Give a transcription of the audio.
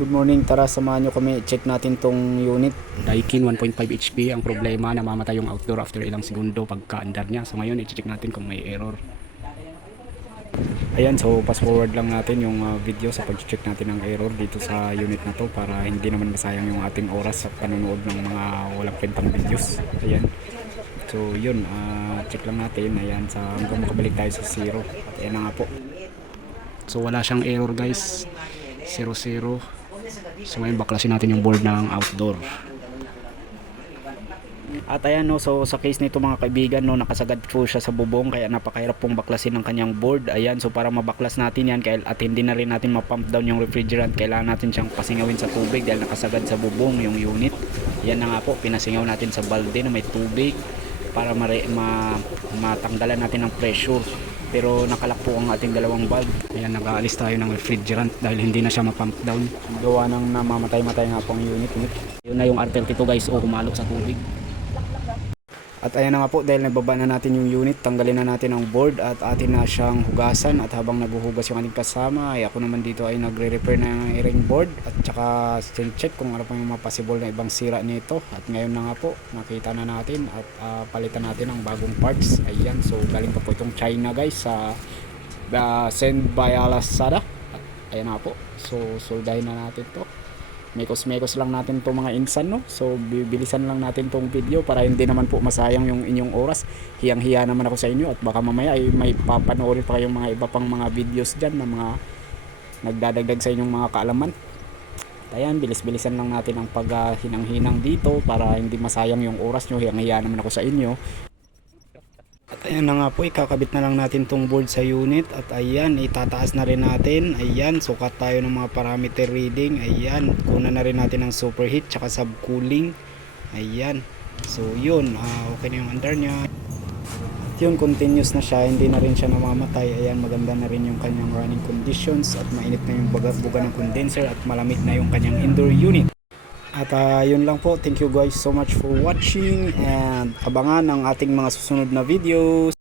Good morning, tara samahan nyo kami, check natin tong unit. Daikin 1.5 HP. Ang problema, namamatay yung outdoor after ilang segundo pagka-andar niya. So ngayon i-check natin kung may error. Ayan, so fast forward lang natin yung video sa pag-check natin ng error dito sa unit na to para hindi naman masayang yung ating oras sa panonood ng mga walang kwentang videos. Ayan. So yun, check lang natin. Ayan, hanggang makabalik tayo sa 0. At ayan na nga po. So wala siyang error guys. 0-0. So ngayon baklasin natin yung board ng outdoor. At ayan no, so sa case nito mga kaibigan no, nakasagad po siya sa bubong kaya napakahirap pong baklasin ng kanyang board. Ayan, so para mabaklas natin yan at hindi na rin natin ma-pump down yung refrigerant, kailangan natin siyang pasingawin sa tubig dahil nakasagad sa bubong yung unit. Yan na nga po, pinasingaw natin sa balde na may tubig para matanggalan natin ng pressure. Pero nakalak po ang ating dalawang valve. Ayan, nag-aalis tayo ng refrigerant dahil hindi na siya ma-pump down. Gawa ng namamatay-matay nga po ang unit. Yun na yung R32 guys, kumalok sa tubig. At ayan na nga po, dahil nababa na natin yung unit, tanggalin na natin ang board at atin na siyang hugasan. At habang naghuhugas yung ating kasama, ay ako naman dito ay nagre-repair ng airing board at saka check kung ano pa yung mga possible na ibang sira nito. At ngayon na nga po, nakita na natin at palitan natin ang bagong parts. Ayan, so galing pa po itong China guys sa send by Lazada. At ayan na po, so soldahin na natin to. Mekos lang natin to mga insan no. So bibilisan lang natin tong video para hindi naman po masayang yung inyong oras. Hiyang-hiya naman ako sa inyo at baka mamaya ay may papanoorin pa kayong mga iba pang mga videos dyan na mga nagdadagdag sa inyong mga kaalaman. Ayan, bilis-bilisan lang natin ang paghinang-hinang dito para hindi masayang yung oras nyo. Hiyang-hiya naman ako sa inyo. At ayan na nga po, ikakabit na lang natin tong board sa unit. At ayan, itataas na rin natin. Ayan, sukat tayo ng mga parameter reading. Ayan, kunan na rin natin ang superheat tsaka subcooling. Ayan, so yun, okay na yung under nya. At yun, continuous na siya, hindi na rin siya namamatay. Ayan, maganda na rin yung kanyang running conditions. At mainit na yung buga ng condenser at malamig na yung kanyang indoor unit. At yun lang po, thank you guys so much for watching and abangan ang ating mga susunod na videos.